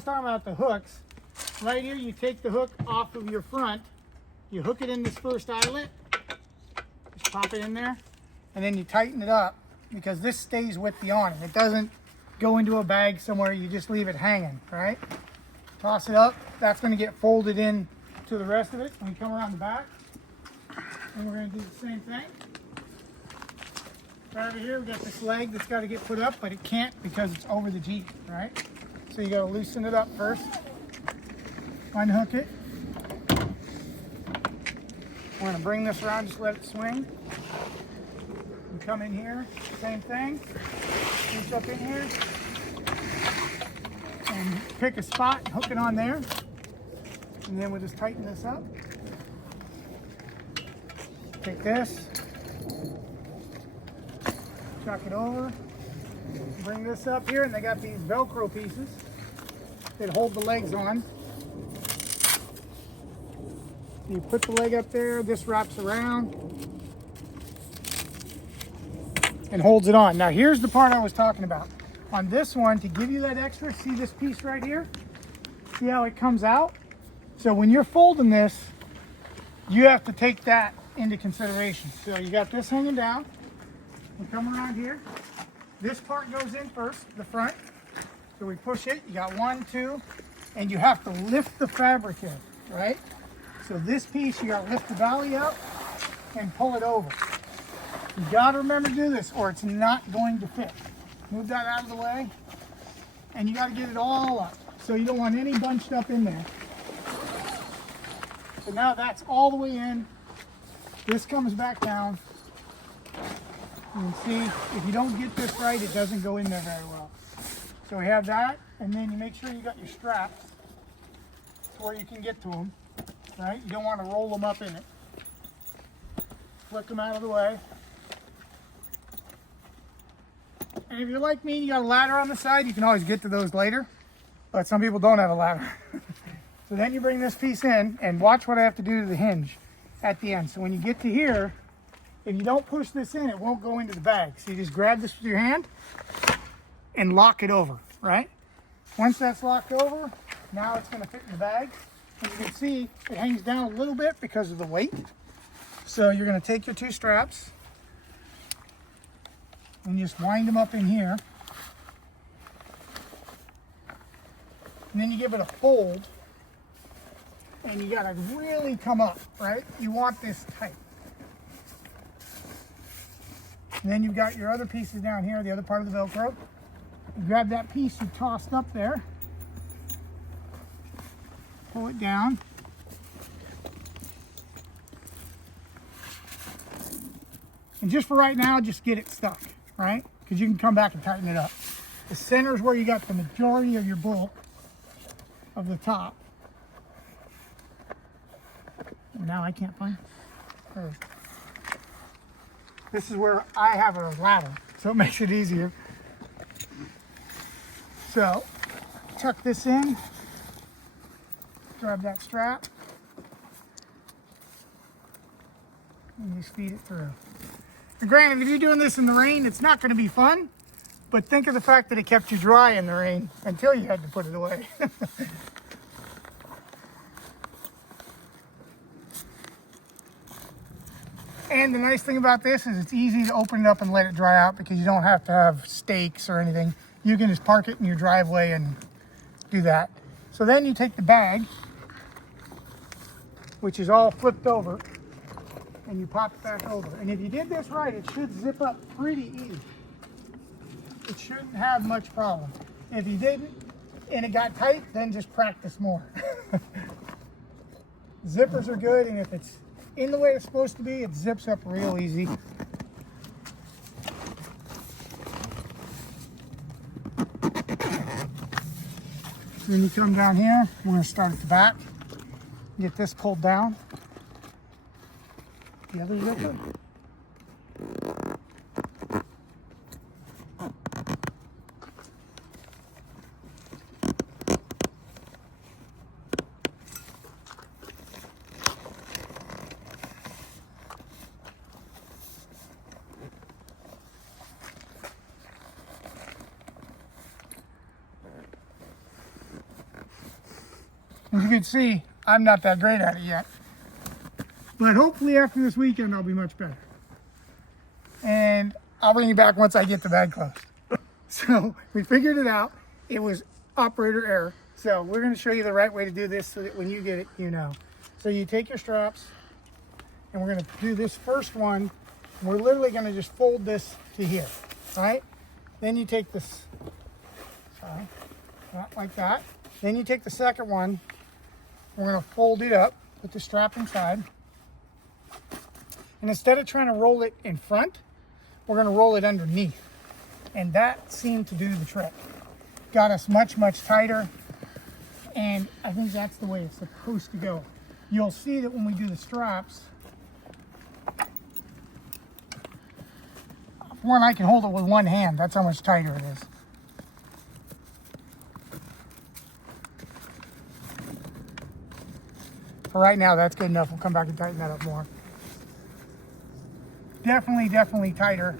was talking about the hooks, right here you take the hook off of your front, you hook it in this first eyelet, just pop it in there, and then you tighten it up because this stays with the awning. It doesn't go into a bag somewhere, you just leave it hanging, right? Toss it up, that's going to get folded in to the rest of it. When you come around the back, and we're going to do the same thing. Right over here, we got this leg that's got to get put up, but it can't because it's over the Jeep, right? So you got to loosen it up first. Unhook it. We're going to bring this around, just let it swing. You come in here, same thing. Reach up in here and pick a spot, hook it on there, and then we'll just tighten this up. Take this, chuck it over, bring this up here, and they got these Velcro pieces that hold the legs on. You put the leg up there, this wraps around and holds it on. Now here's the part I was talking about. On this one, to give you that extra, see this piece right here? See how it comes out? So when you're folding this, you have to take that into consideration. So you got this hanging down. You come around here. This part goes in first, the front. So we push it, you got 1, 2, and you have to lift the fabric in, right? So this piece, you got to lift the valley up and pull it over. You got to remember to do this or it's not going to fit. Move that out of the way, and you got to get it all up. So you don't want any bunched up in there. So now that's all the way in. This comes back down. You can see if you don't get this right, it doesn't go in there very well. So we have that, and then you make sure you got your straps to where you can get to them, right? You don't want to roll them up in it. Flick them out of the way. And if you're like me and you got a ladder on the side, you can always get to those later, but some people don't have a ladder. So then you bring this piece in, and watch what I have to do to the hinge at the end. So when you get to here, if you don't push this in, it won't go into the bag. So you just grab this with your hand and lock it over, right? Once that's locked over, now it's going to fit in the bag. And you can see it hangs down a little bit because of the weight. So you're going to take your 2 straps and just wind them up in here. And then you give it a fold, and you got to really come up, right? You want this tight. And then you've got your other pieces down here, the other part of the Velcro. You grab that piece you tossed up there, pull it down. And just for right now, just get it stuck, right? Because you can come back and tighten it up. The center is where you got the majority of your bulk of the top. Now I can't find it. This is where I have a ladder, so it makes it easier. So, tuck this in, grab that strap, and just feed it through. And granted, if you're doing this in the rain, it's not going to be fun, but think of the fact that it kept you dry in the rain until you had to put it away. And the nice thing about this is it's easy to open it up and let it dry out because you don't have to have stakes or anything. You can just park it in your driveway and do that. So then you take the bag, which is all flipped over, and you pop it back over. And if you did this right, it should zip up pretty easy. It shouldn't have much problem. If you didn't and it got tight, then just practice more. Zippers are good, and if it's in the way it's supposed to be, it zips up real easy. Then you come down here, we're going to start at the back, get this pulled down. The other zipper. As you can see, I'm not that great at it yet. But hopefully after this weekend, I'll be much better. And I'll bring you back once I get the bag closed. So we figured it out. It was operator error. So we're going to show you the right way to do this so that when you get it, you know. So you take your straps, and we're going to do this first one. We're literally going to just fold this to here, right? Then you take this, sorry, not like that. Then you take the second one. We're going to fold it up, put the strap inside. And instead of trying to roll it in front, we're going to roll it underneath. And that seemed to do the trick. Got us much, much tighter. And I think that's the way it's supposed to go. You'll see that when we do the straps, one, I can hold it with one hand. That's how much tighter it is. For right now, that's good enough. We'll come back and tighten that up more. Definitely tighter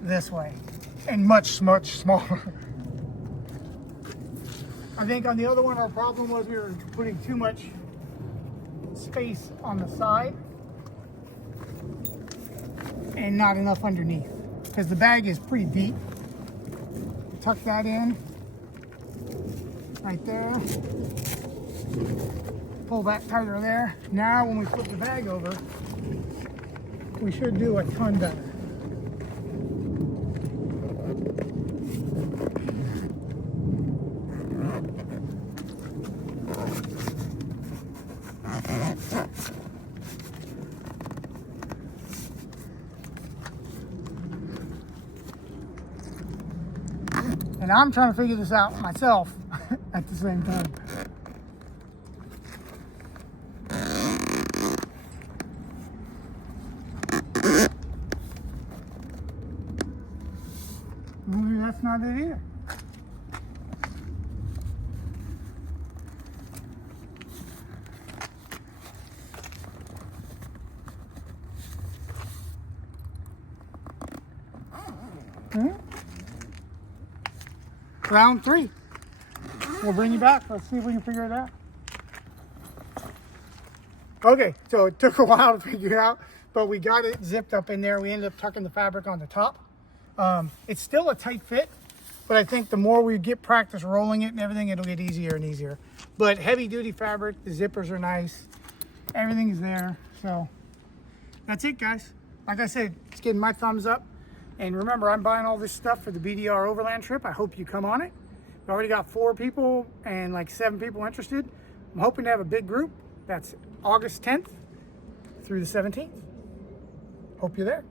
this way. And much, much smaller. I think on the other one, our problem was we were putting too much space on the side and not enough underneath, because the bag is pretty deep. Tuck that in right there. Pull that tighter there. Now when we flip the bag over, we should do a ton better. And I'm trying to figure this out myself at the same time. Maybe that's not it either. Round 3. We'll bring you back. Let's see if we can figure it out. Okay, so it took a while to figure it out, but we got it zipped up in there. We ended up tucking the fabric on the top. It's still a tight fit, but I think the more we get practice rolling it and everything, it'll get easier and easier. But heavy duty fabric, the zippers are nice. Everything is there. So that's it, guys. Like I said, it's getting my thumbs up. And remember, I'm buying all this stuff for the BDR Overland Trip. I hope you come on it. We already got 4 people and like 7 people interested. I'm hoping to have a big group. That's August 10th through the 17th. Hope you're there.